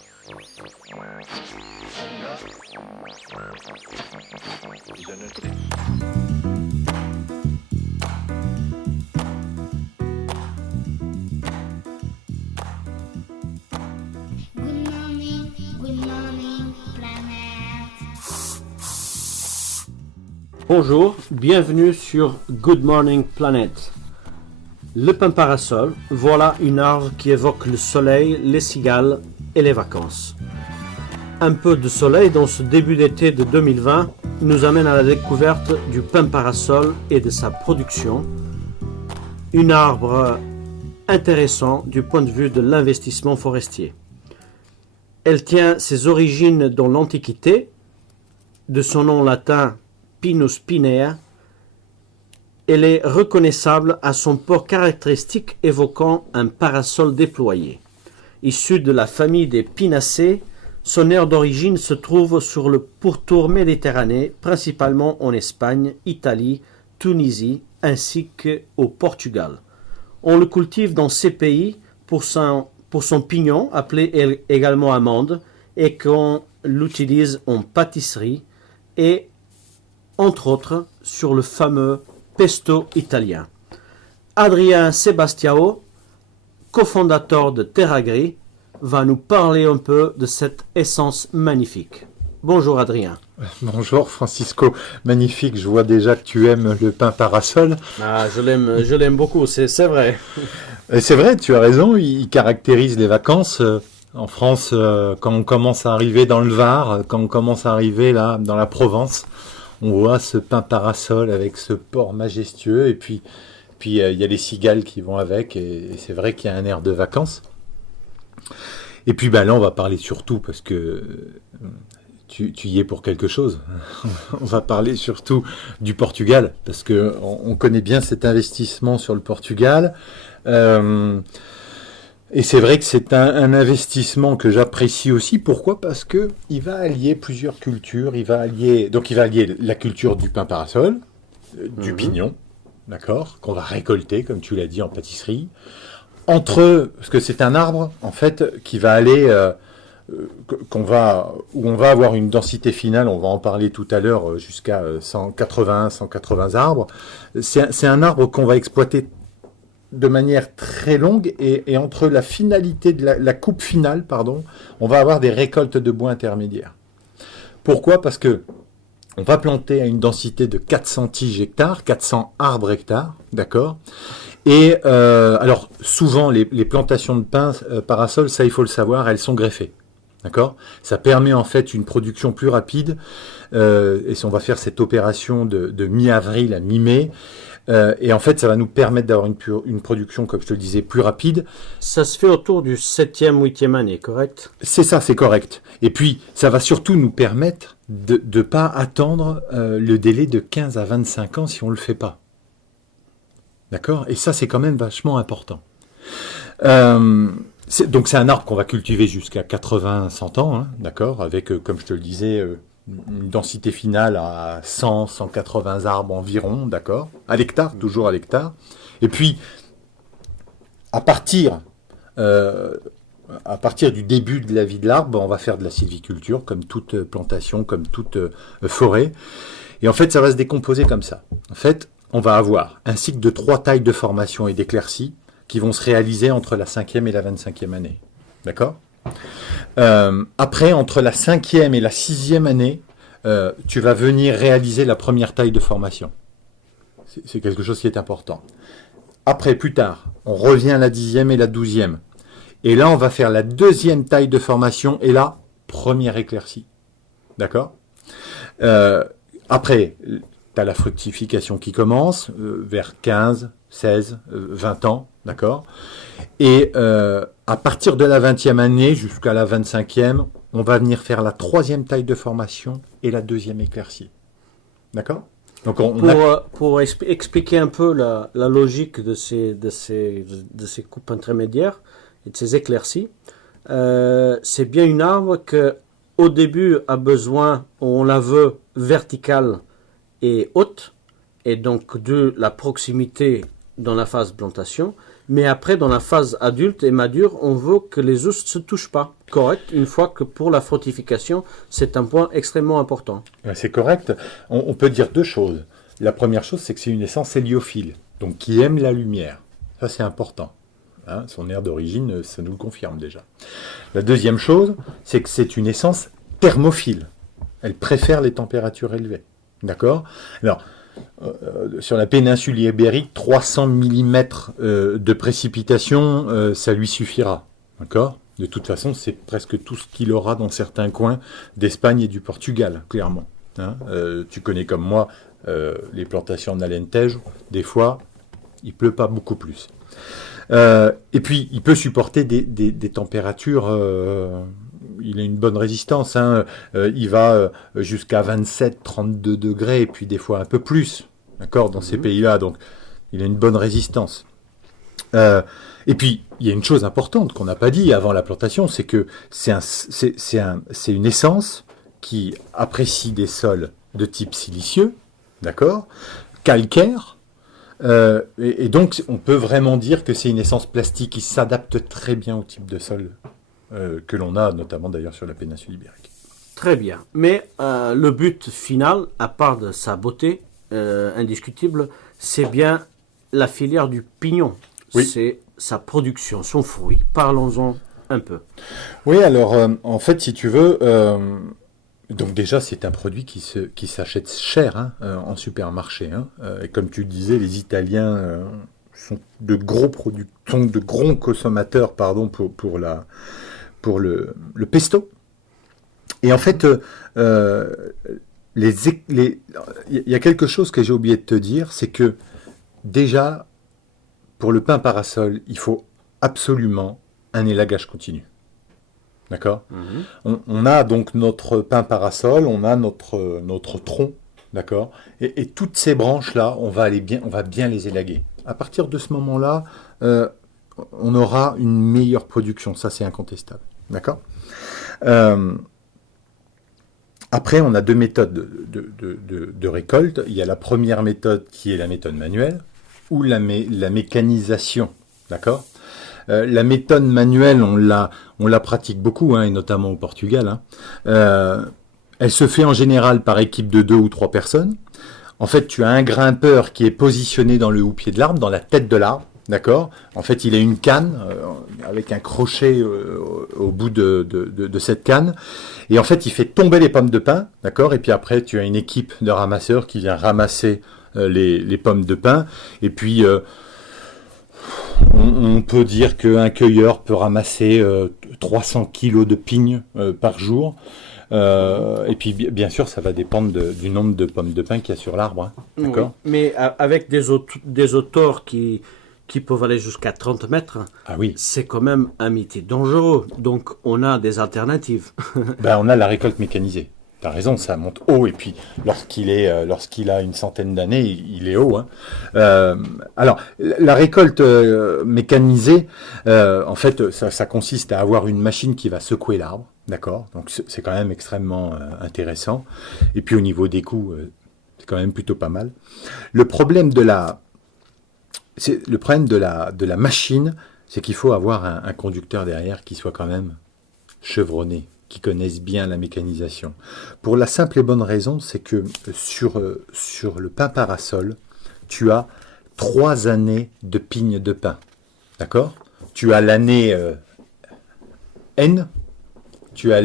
Good morning, planet. Bonjour, bienvenue sur Good Morning Planet. Le pin parasol, voilà une arbre qui évoque le soleil, les cigales et les vacances. Un peu de soleil dans ce début d'été de 2020 nous amène à la découverte du pin parasol et de sa production. Un arbre intéressant du point de vue de l'investissement forestier. Elle tient ses origines dans l'Antiquité, de son nom latin Pinus pinea. Elle est reconnaissable à son port caractéristique évoquant un parasol déployé. Issu de la famille des Pinacées, son aire d'origine se trouve sur le pourtour méditerranéen, principalement en Espagne, Italie, Tunisie ainsi qu'au Portugal. On le cultive dans ces pays pour son pignon, appelé également amande, et qu'on l'utilise en pâtisserie et, entre autres, sur le fameux pesto italien. Adrien Sebastiao, cofondateur de Terragri, va nous parler un peu de cette essence magnifique. Bonjour Adrien. Bonjour Francisco, magnifique, je vois déjà que tu aimes le pin parasol. Ah, je l'aime beaucoup, c'est vrai. Et c'est vrai, tu as raison, il caractérise les vacances. En France, quand on commence à arriver dans le Var, quand on commence à arriver là dans la Provence, on voit ce pin parasol avec ce port majestueux et puis il y a les cigales qui vont avec et c'est vrai qu'il y a un air de vacances. Et puis là on va parler surtout parce que tu y es pour quelque chose. On va parler surtout du Portugal parce que on connaît bien cet investissement sur le Portugal. Et c'est vrai que c'est un investissement que j'apprécie aussi. Pourquoi ? Parce que il va allier plusieurs cultures. Il va allier la culture du pin parasol, du pignon, d'accord, qu'on va récolter, comme tu l'as dit, en pâtisserie. Parce que c'est un arbre, en fait, qui va aller, où on va avoir une densité finale, on va en parler tout à l'heure, jusqu'à 180 arbres. C'est un arbre qu'on va exploiter de manière très longue et entre la finalité de la coupe finale, on va avoir des récoltes de bois intermédiaires. Pourquoi ? Parce que on va planter à une densité de 400 tiges hectares, 400 arbres hectares, d'accord ? Et alors souvent les plantations de pins parasol, ça il faut le savoir, elles sont greffées, d'accord ? Ça permet en fait une production plus rapide. Et si on va faire cette opération de mi-avril à mi-mai. Et en fait, ça va nous permettre d'avoir une production, comme je te le disais, plus rapide. Ça se fait autour du 7e, 8e année, correct ? C'est ça, c'est correct. Et puis, ça va surtout nous permettre de ne pas attendre le délai de 15 à 25 ans si on ne le fait pas. D'accord ? Et ça, c'est quand même vachement important. Donc, c'est un arbre qu'on va cultiver jusqu'à 80-100 ans, hein, d'accord ? Avec, comme je te le disais, une densité finale à 100-180 arbres environ, d'accord ? À l'hectare, toujours à l'hectare. Et puis, à partir du début de la vie de l'arbre, on va faire de la sylviculture, comme toute plantation, comme toute forêt. Et en fait, ça va se décomposer comme ça. En fait, on va avoir un cycle de 3 tailles de formation et d'éclaircie qui vont se réaliser entre la 5e et la 25e année. D'accord ? Après, entre la 5e et la 6e année, tu vas venir réaliser la première taille de formation. C'est quelque chose qui est important. Après, plus tard, on revient à la 10e et la 12e. Et là, on va faire la deuxième taille de formation et la première éclaircie. D'accord ? Après, tu as la fructification qui commence vers 15, 16, 20 ans. D'accord ? Et à partir de la 20e année jusqu'à la 25e, on va venir faire la 3e taille de formation et la 2e éclaircie. D'accord ? Donc pour expliquer un peu la logique de ces coupes intermédiaires et de ces éclaircies, c'est bien une arbre que au début a besoin, on la veut verticale et haute, et donc de la proximité dans la phase de plantation, Mais après, dans la phase adulte et madure, on veut que les œufs ne se touchent pas. Correct, une fois que pour la fortification, c'est un point extrêmement important. C'est correct. On peut dire deux choses. La première chose, c'est que c'est une essence héliophile, donc qui aime la lumière. Ça, c'est important. Hein, son aire d'origine, ça nous le confirme déjà. La deuxième chose, c'est que c'est une essence thermophile. Elle préfère les températures élevées. D'accord ? Alors, sur la péninsule ibérique, 300 mm de précipitation, ça lui suffira. D'accord ? De toute façon, c'est presque tout ce qu'il aura dans certains coins d'Espagne et du Portugal, clairement. Hein, tu connais comme moi les plantations en Alentejo. Des fois, il pleut pas beaucoup plus. Et puis, il peut supporter des températures... il a une bonne résistance. Hein, il va jusqu'à 27-32 degrés, et puis des fois un peu plus. D'accord, dans ces pays-là. Donc, il a une bonne résistance. Et puis, il y a une chose importante qu'on n'a pas dit avant la plantation, c'est que c'est une essence qui apprécie des sols de type silicieux, d'accord, calcaire, et donc on peut vraiment dire que c'est une essence plastique qui s'adapte très bien au type de sol que l'on a, notamment d'ailleurs sur la péninsule ibérique. Très bien. Mais le but final, à part de sa beauté indiscutible, c'est bien la filière du pignon. Oui. C'est sa production, son fruit. Parlons-en un peu. Oui, alors en fait, si tu veux, donc déjà c'est un produit qui s'achète cher hein, en supermarché. Hein, et comme tu disais, les Italiens sont de gros consommateurs, pardon, pour le pesto. Et en fait, il y a quelque chose que j'ai oublié de te dire, c'est que déjà pour le pain parasol, il faut absolument un élagage continu. D'accord ? On a donc notre pain parasol, on a notre tronc, d'accord ? Et toutes ces branches-là, on va bien les élaguer. À partir de ce moment-là, on aura une meilleure production, ça c'est incontestable. D'accord ? Après, on a deux méthodes de récolte. Il y a la première méthode qui est la méthode manuelle, ou la mécanisation, d'accord ? La méthode manuelle, on la pratique beaucoup, hein, et notamment au Portugal. Hein. Elle se fait en général par équipe de 2 ou 3 personnes. En fait, tu as un grimpeur qui est positionné dans le houppier de l'arbre, dans la tête de l'arbre, d'accord ? En fait, il a une canne avec un crochet au bout de cette canne. Et en fait, il fait tomber les pommes de pin, d'accord ? Et puis après, tu as une équipe de ramasseurs qui vient ramasser les pommes de pin. Et puis... on peut dire qu'un cueilleur peut ramasser 300 kilos de pignes par jour. Et puis, bien sûr, ça va dépendre du nombre de pommes de pin qu'il y a sur l'arbre. Hein, d'accord ? Oui, mais avec des hauteurs qui peuvent aller jusqu'à 30 mètres, Ah oui. C'est quand même un métier dangereux. Donc, on a des alternatives. On a la récolte mécanisée. T'as raison, ça monte haut, et puis lorsqu'il a une centaine d'années, il est haut. Hein. Alors, la récolte mécanisée, en fait, ça consiste à avoir une machine qui va secouer l'arbre, d'accord ? Donc c'est quand même extrêmement intéressant. Et puis au niveau des coûts, c'est quand même plutôt pas mal. Le problème de la machine, c'est qu'il faut avoir un conducteur derrière qui soit quand même chevronné, qui connaissent bien la mécanisation. Pour la simple et bonne raison, c'est que sur le pain parasol, tu as 3 années de pigne de pain. D'accord ? Tu as l'année N, tu as